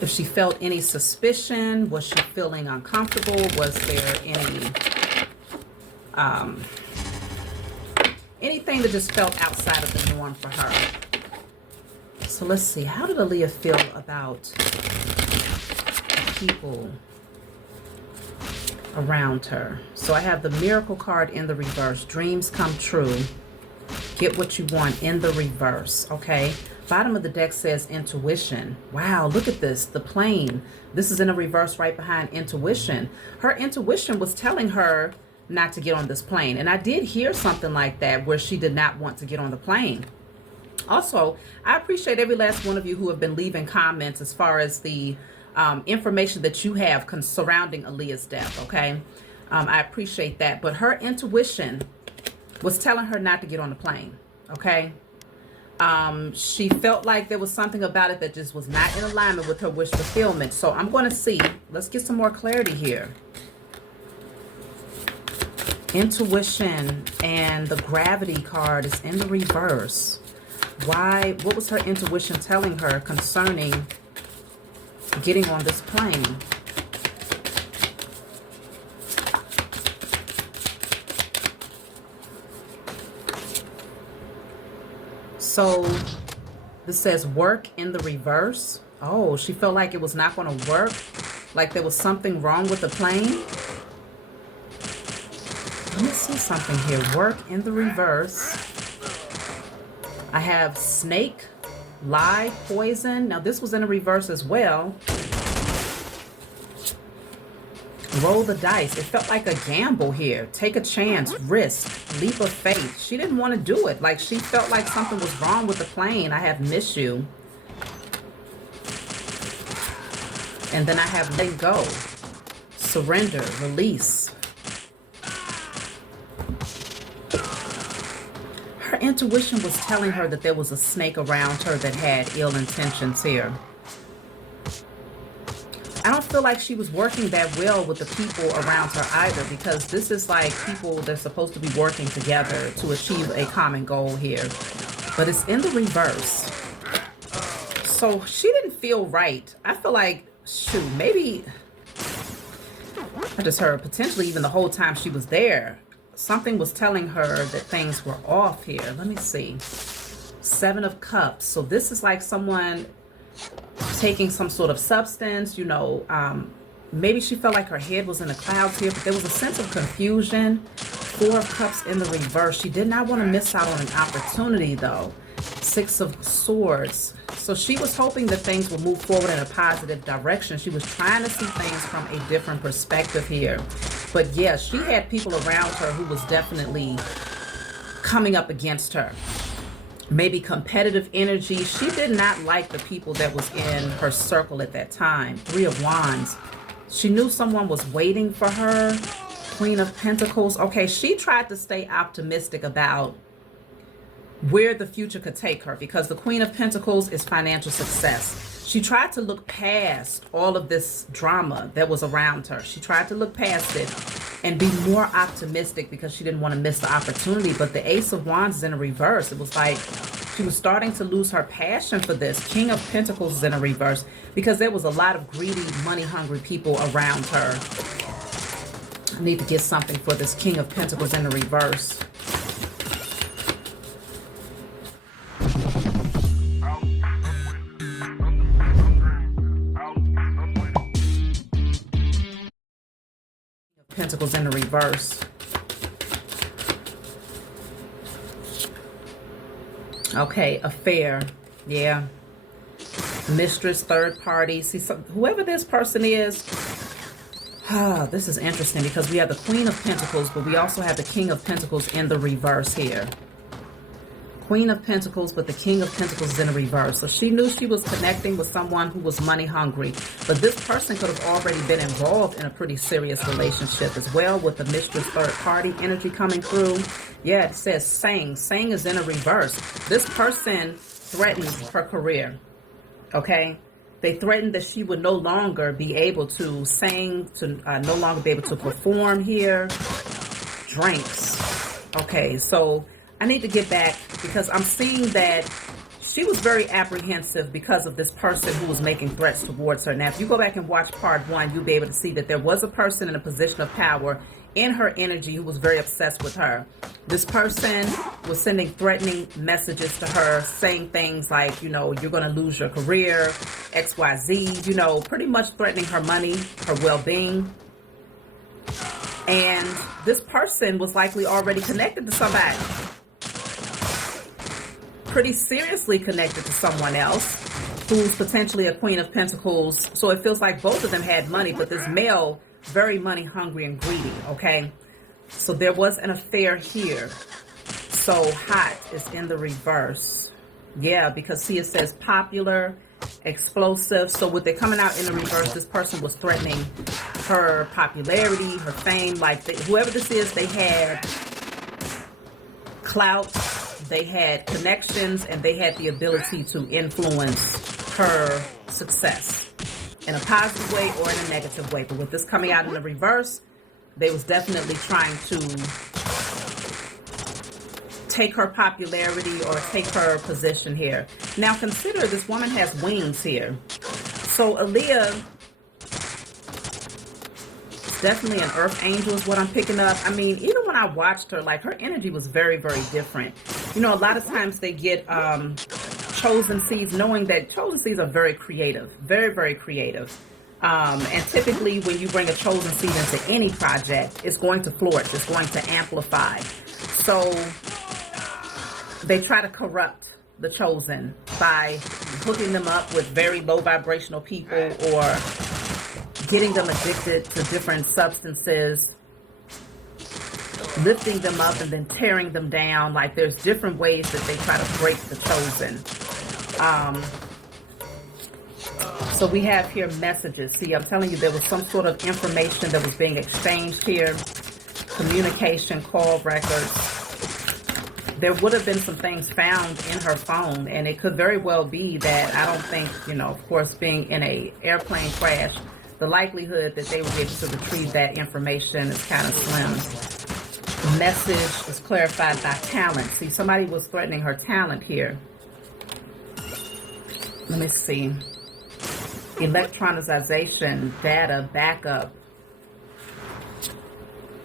If she felt any suspicion, was she feeling uncomfortable? Was there anything that just felt outside of the norm for her? So let's see, how did Aaliyah feel about people around her? So I have the Miracle card in the reverse. Dreams come true. Get what you want in the reverse, okay? Bottom of the deck says intuition. Wow, look at this, the plane. This is in a reverse right behind intuition. Her intuition was telling her not to get on this plane. And I did hear something like that where she did not want to get on the plane. Also, I appreciate every last one of you who have been leaving comments as far as the information that you have surrounding Aaliyah's death, okay? I appreciate that. But her intuition was telling her not to get on the plane, okay? She felt like there was something about it that just was not in alignment with her wish fulfillment. So I'm going to see. Let's get some more clarity here. Intuition and the Gravity card is in the reverse. Why? What was her intuition telling her concerning getting on this plane? So this says work in the reverse. Oh, she felt like it was not going to work, like there was something wrong with the plane. Let me see something here. Work in the reverse. I have snake, lie, poison. Now this was in a reverse as well. Roll the dice. It felt like a gamble here. Take a chance, risk, leap of faith. She didn't want to do it. Like she felt like something was wrong with the plane. I have miss you. And then I have let go, surrender, release. Her intuition was telling her that there was a snake around her that had ill intentions here. I don't feel like she was working that well with the people around her either, because this is like people that's supposed to be working together to achieve a common goal here. But it's in the reverse. So she didn't feel right. I feel like, shoot, maybe I just heard potentially even the whole time she was there, something was telling her that things were off here. Let me see. 7 of Cups. So this is like someone taking some sort of substance, you know, maybe she felt like her head was in the clouds here, but there was a sense of confusion. 4 of Cups in the reverse. She did not want to miss out on an opportunity though. 6 of Swords. So she was hoping that things would move forward in a positive direction. She was trying to see things from a different perspective here. But yeah, she had people around her who was definitely coming up against her. Maybe competitive energy. She did not like the people that was in her circle at that time. 3 of Wands. She knew someone was waiting for her. Queen of Pentacles. Okay, she tried to stay optimistic about where the future could take her, because the Queen of Pentacles is financial success. She tried to look past all of this drama that was around her. She tried to look past it and be more optimistic because she didn't want to miss the opportunity. But the Ace of Wands is in a reverse. It was like she was starting to lose her passion for this. King of Pentacles is in a reverse because there was a lot of greedy, money-hungry people around her. I need to get something for this King of Pentacles in the reverse. Pentacles in the reverse. Okay, affair. Yeah. Mistress, third party. See, whoever this person is, this is interesting because we have the Queen of Pentacles, but we also have the King of Pentacles in the reverse here. Queen of Pentacles, but the King of Pentacles is in the reverse. So she knew she was connecting with someone who was money hungry. But this person could have already been involved in a pretty serious relationship as well, with the Mistress third party energy coming through. Yeah, it says Sang. Sang is in a reverse. This person threatened her career. Okay? They threatened that she would no longer be able to sing, to no longer be able to perform here. Drinks. Okay, so I need to get back because I'm seeing that she was very apprehensive because of this person who was making threats towards her. Now, if you go back and watch part 1, you'll be able to see that there was a person in a position of power in her energy who was very obsessed with her. This person was sending threatening messages to her, saying things like, you know, you're going to lose your career, XYZ, you know, pretty much threatening her money, her well-being. And this person was likely already connected to somebody, pretty seriously connected to someone else who's potentially a Queen of Pentacles. So it feels like both of them had money, but this male, very money hungry and greedy, okay? So there was an affair here. So hot is in the reverse. Yeah, because see, it says popular, explosive. So with it coming out in the reverse, this person was threatening her popularity, her fame. Like whoever this is, they had clout, they had connections, and they had the ability to influence her success in a positive way or in a negative way. But with this coming out in the reverse, they was definitely trying to take her popularity or take her position here. Now consider this woman has wings here. So Aaliyah is definitely an earth angel is what I'm picking up. I mean, even when I watched her, like her energy was very, very different. You know, a lot of times they get chosen seeds, knowing that chosen seeds are very creative, very, very creative. And typically when you bring a chosen seed into any project, it's going to flourish, it's going to amplify. So they try to corrupt the chosen by hooking them up with very low vibrational people or getting them addicted to different substances, lifting them up and then tearing them down. Like there's different ways that they try to break the chosen. So we have here messages. See, I'm telling you, there was some sort of information that was being exchanged here. Communication, call records. There would have been some things found in her phone, and it could very well be that, I don't think, you know, of course, being in a airplane crash, the likelihood that they would be able to retrieve that information is kind of slim. The message is clarified by talent. See, somebody was threatening her talent here. Let me see. Electronization, data, backup.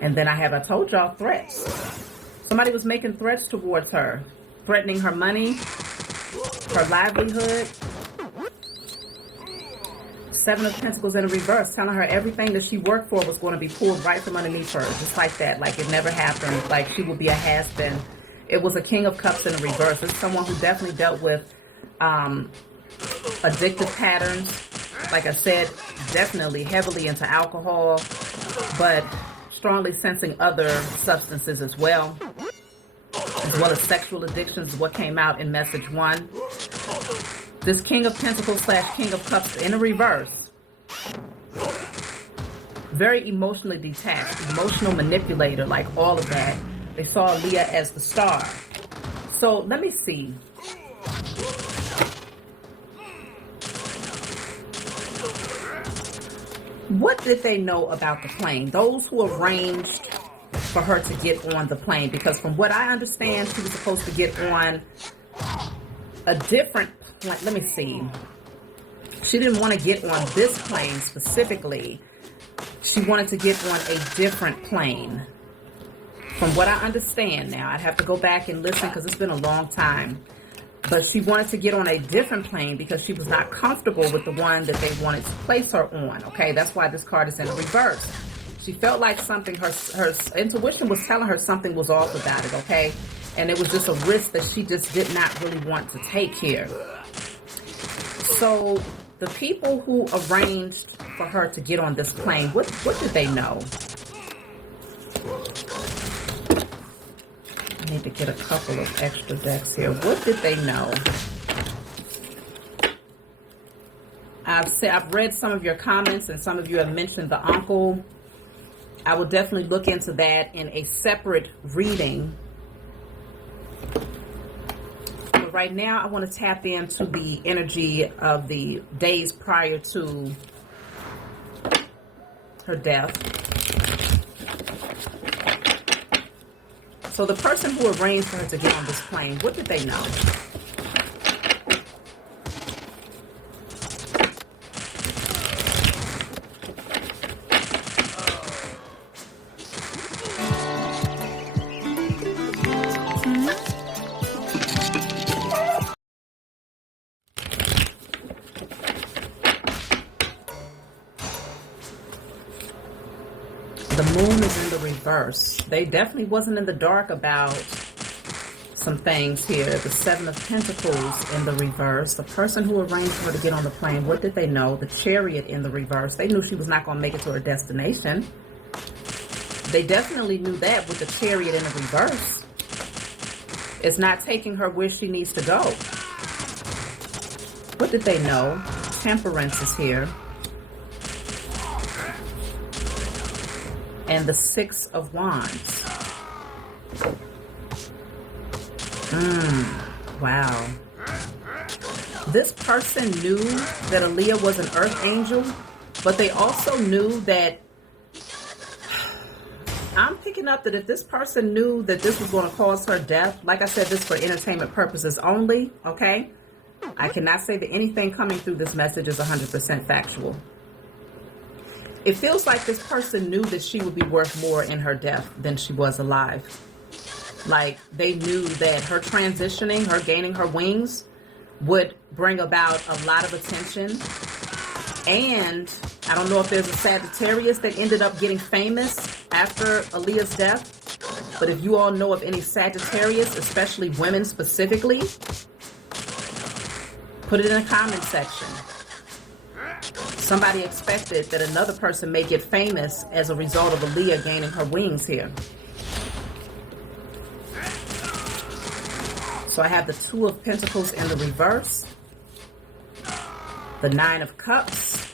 And then I told y'all threats. Somebody was making threats towards her, threatening her money, her livelihood. 7 of Pentacles in a reverse, telling her everything that she worked for was going to be pulled right from underneath her, just like that, like it never happened, like she would be a has-been. It was a King of Cups in a reverse. It's someone who definitely dealt with addictive patterns. Like I said, definitely heavily into alcohol, but strongly sensing other substances as well as sexual addictions is what came out in message 1. This King of Pentacles / King of Cups in a reverse. Very emotionally detached, emotional manipulator, like all of that. They saw Leah as the star. So let me see. What did they know about the plane? Those who arranged for her to get on the plane, because from what I understand, she was supposed to get on a different plane. Let me see. She didn't want to get on this plane specifically. She wanted to get on a different plane. From what I understand now, I'd have to go back and listen because it's been a long time. But she wanted to get on a different plane because she was not comfortable with the one that they wanted to place her on. Okay, that's why this card is in reverse. She felt like something, her intuition was telling her something was off about it, okay? And it was just a risk that she just did not really want to take here. So the people who arranged for her to get on this plane, what did they know? I need to get a couple of extra decks here. What did they know? I've read some of your comments, and some of you have mentioned the uncle. I will definitely look into that in a separate reading. But right now, I want to tap into the energy of the days prior to her death. So the person who arranged for her to get on this plane, what did they know? The moon is in the reverse. They definitely wasn't in the dark about some things here. The Seven of Pentacles in the reverse. The person who arranged for her to get on the plane, what did they know? The Chariot in the reverse. They knew she was not going to make it to her destination. They definitely knew that with the Chariot in the reverse. It's not taking her where she needs to go. What did they know? Temperance is here. And the Six of Wands. Wow. This person knew that Aaliyah was an earth angel, but they also knew that, I'm picking up that if this person knew that this was going to cause her death, like I said, this for entertainment purposes only, okay? I cannot say that anything coming through this message is 100% factual. It feels like this person knew that she would be worth more in her death than she was alive. Like, they knew that her transitioning, her gaining her wings, would bring about a lot of attention. And I don't know if there's a Sagittarius that ended up getting famous after Aaliyah's death. But if you all know of any Sagittarius, especially women specifically, put it in the comment section. Somebody expected that another person may get famous as a result of Aaliyah gaining her wings here. So I have the Two of Pentacles in the reverse. The Nine of Cups.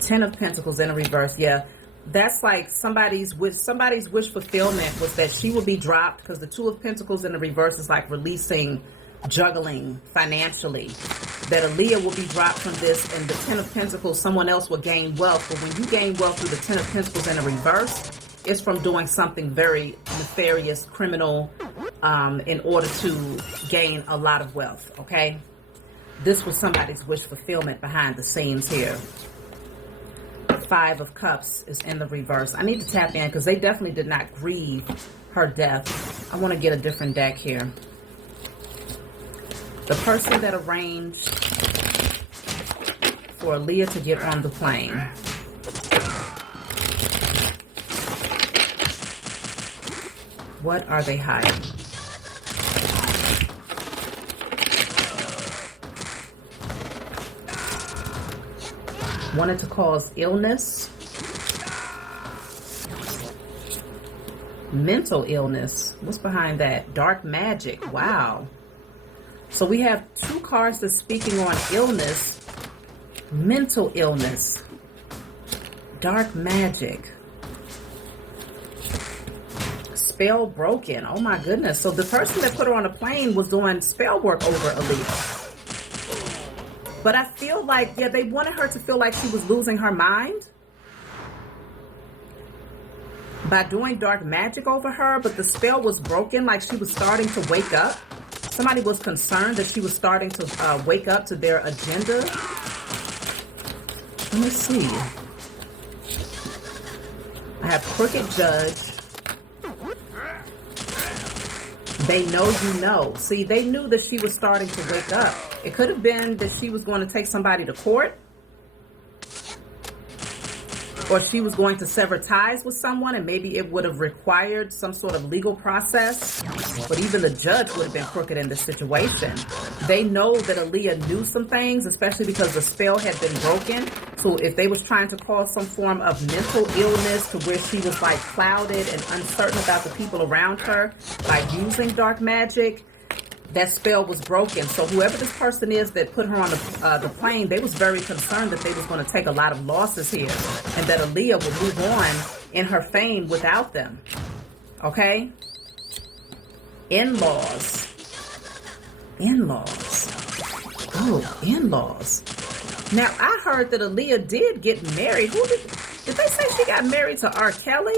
Ten of Pentacles in the reverse. Yeah, that's like somebody's wish fulfillment was that she would be dropped, because the Two of Pentacles in the reverse is like releasing, juggling financially. That Aaliyah will be dropped from this, and the Ten of Pentacles, someone else will gain wealth. But when you gain wealth through the Ten of Pentacles in the reverse, it's from doing something very nefarious, criminal, in order to gain a lot of wealth, okay? This was somebody's wish fulfillment behind the scenes here. Five of Cups is in the reverse. I need to tap in because they definitely did not grieve her death. I want to get a different deck here. The person that arranged for Aaliyah to get on the plane. What are they hiding? Wanted to cause illness. Mental illness. What's behind that? Dark magic. Wow. So we have two cards that's speaking on illness. Mental illness. Dark magic. Spell broken. Oh my goodness. So the person that put her on a plane was doing spell work over Aaliyah. But I feel like, yeah, they wanted her to feel like she was losing her mind by doing dark magic over her, but the spell was broken, like she was starting to wake up. Somebody was concerned that she was starting to wake up to their agenda. Let me see. I have Crooked Judge. They know you know. See, they knew that she was starting to wake up. It could have been that she was going to take somebody to court, or she was going to sever ties with someone, and maybe it would have required some sort of legal process. But even the judge would have been crooked in this situation. They know that Aaliyah knew some things, especially because the spell had been broken. So if they was trying to cause some form of mental illness to where she was like clouded and uncertain about the people around her by using dark magic, that spell was broken. So whoever this person is that put her on the plane, they was very concerned that they was going to take a lot of losses here, and that Aaliyah would move on in her fame without them. Okay? In-laws. In-laws. Oh, in-laws. Now, I heard that Aaliyah did get married. Who did they say she got married to R. Kelly?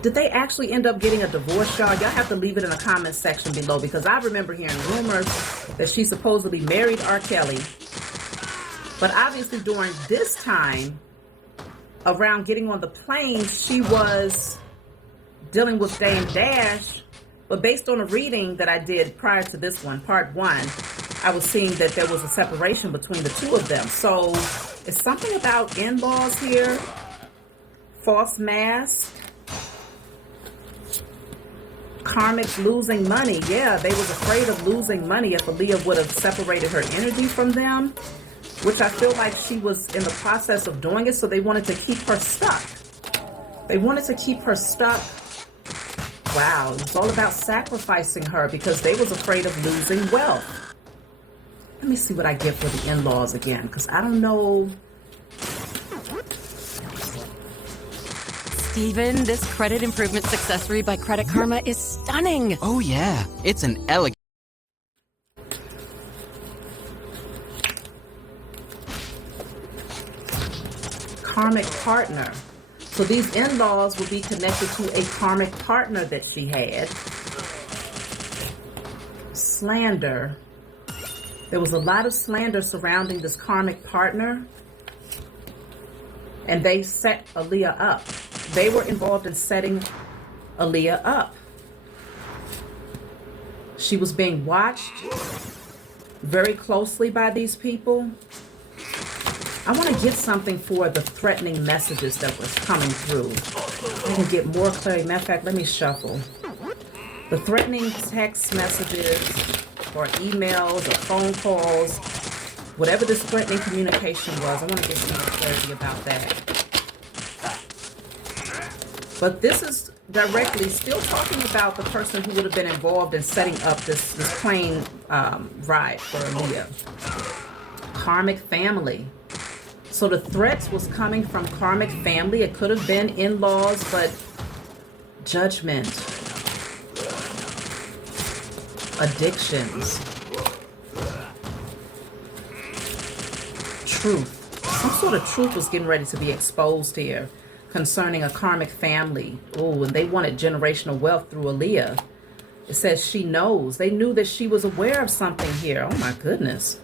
Did they actually end up getting a divorce, y'all? Y'all have to leave it in the comments section below, because I remember hearing rumors that she supposedly married R. Kelly. But obviously during this time, around getting on the plane, she was dealing with Dame Dash, But based on a reading that I did prior to this one, part one, I was seeing that there was a separation between the two of them. So it's something about in-laws here. False mask. Karmic losing money. Yeah, they was afraid of losing money if Aaliyah would have separated her energy from them, which I feel like she was in the process of doing it, so they wanted to keep her stuck. They wanted to keep her stuck. Wow, it's all about sacrificing her because they was afraid of losing wealth. Let me see what I get for the in-laws again, because I don't know. Steven, this credit improvement accessory by Credit Karma is stunning. Oh yeah, it's an elegant. Karmic partner. So these in-laws will be connected to a karmic partner that she had. Slander. There was a lot of slander surrounding this karmic partner. And they set Aaliyah up. They were involved in setting Aaliyah up. She was being watched very closely by these people. I want to get something for the threatening messages that was coming through. I can get more clarity. Matter of fact, let me shuffle. The threatening text messages or emails or phone calls, whatever this threatening communication was, I want to get some more clarity about that. But this is directly still talking about the person who would have been involved in setting up this plane ride for Aaliyah. Karmic family. So the threats was coming from karmic family. It could have been in-laws, but judgment, addictions, truth. Some sort of truth was getting ready to be exposed here concerning a karmic family. Oh, and they wanted generational wealth through Aaliyah. It says she knows. They knew that she was aware of something here. Oh my goodness.